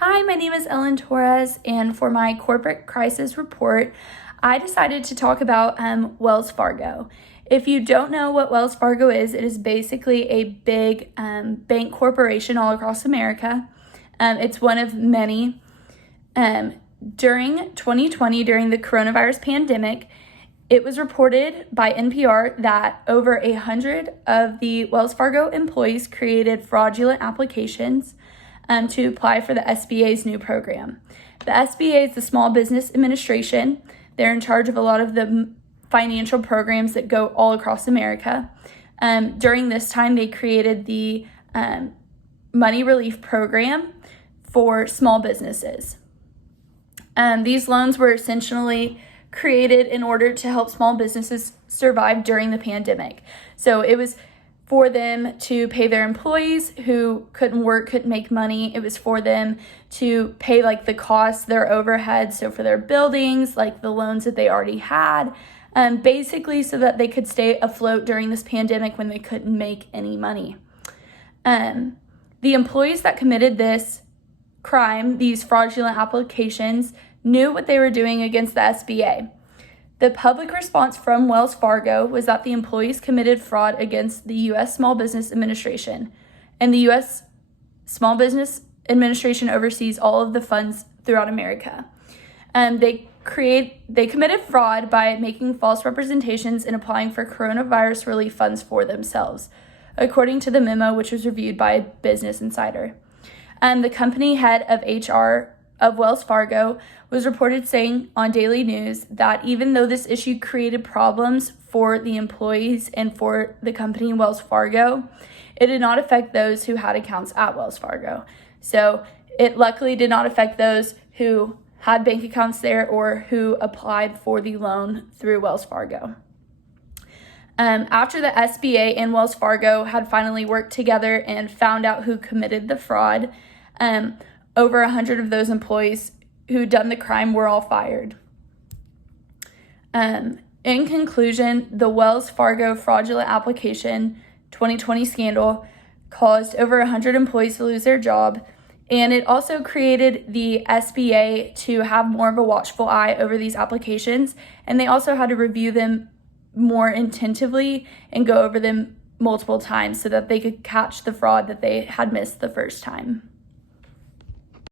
Hi, my name is Ellen Torres, and for my corporate crisis report, I decided to talk about Wells Fargo. If you don't know what Wells Fargo is, it is basically a big bank corporation all across America. It's one of many. During 2020, during the coronavirus pandemic, it was reported by NPR that over 100 of the Wells Fargo employees created fraudulent applications to apply for the SBA's new program. The SBA is the Small Business Administration. They're in charge of a lot of the financial programs that go all across America. During this time, they created the money relief program for small businesses. These loans were essentially created in order to help small businesses survive during the pandemic. So it was for them to pay their employees who couldn't work, couldn't make money. It was for them to pay the costs, their overhead, so for their buildings, the loans that they already had, basically so that they could stay afloat during this pandemic when they couldn't make any money. The employees that committed this crime, these fraudulent applications, knew what they were doing against the SBA. The public response from Wells Fargo was that the employees committed fraud against the U.S. Small Business Administration, and the U.S. Small Business Administration oversees all of the funds throughout America. They committed fraud by making false representations and applying for coronavirus relief funds for themselves, according to the memo, which was reviewed by Business Insider. The company head of HR of Wells Fargo was reported saying on Daily News that even though this issue created problems for the employees and for the company Wells Fargo, it did not affect those who had accounts at Wells Fargo. So it luckily did not affect those who had bank accounts there or who applied for the loan through Wells Fargo. After the SBA and Wells Fargo had finally worked together and found out who committed the fraud, over 100 of those employees who'd done the crime were all fired. In conclusion, the Wells Fargo fraudulent application 2020 scandal caused over 100 employees to lose their job, and it also created the SBA to have more of a watchful eye over these applications, and they also had to review them more attentively and go over them multiple times so that they could catch the fraud that they had missed the first time.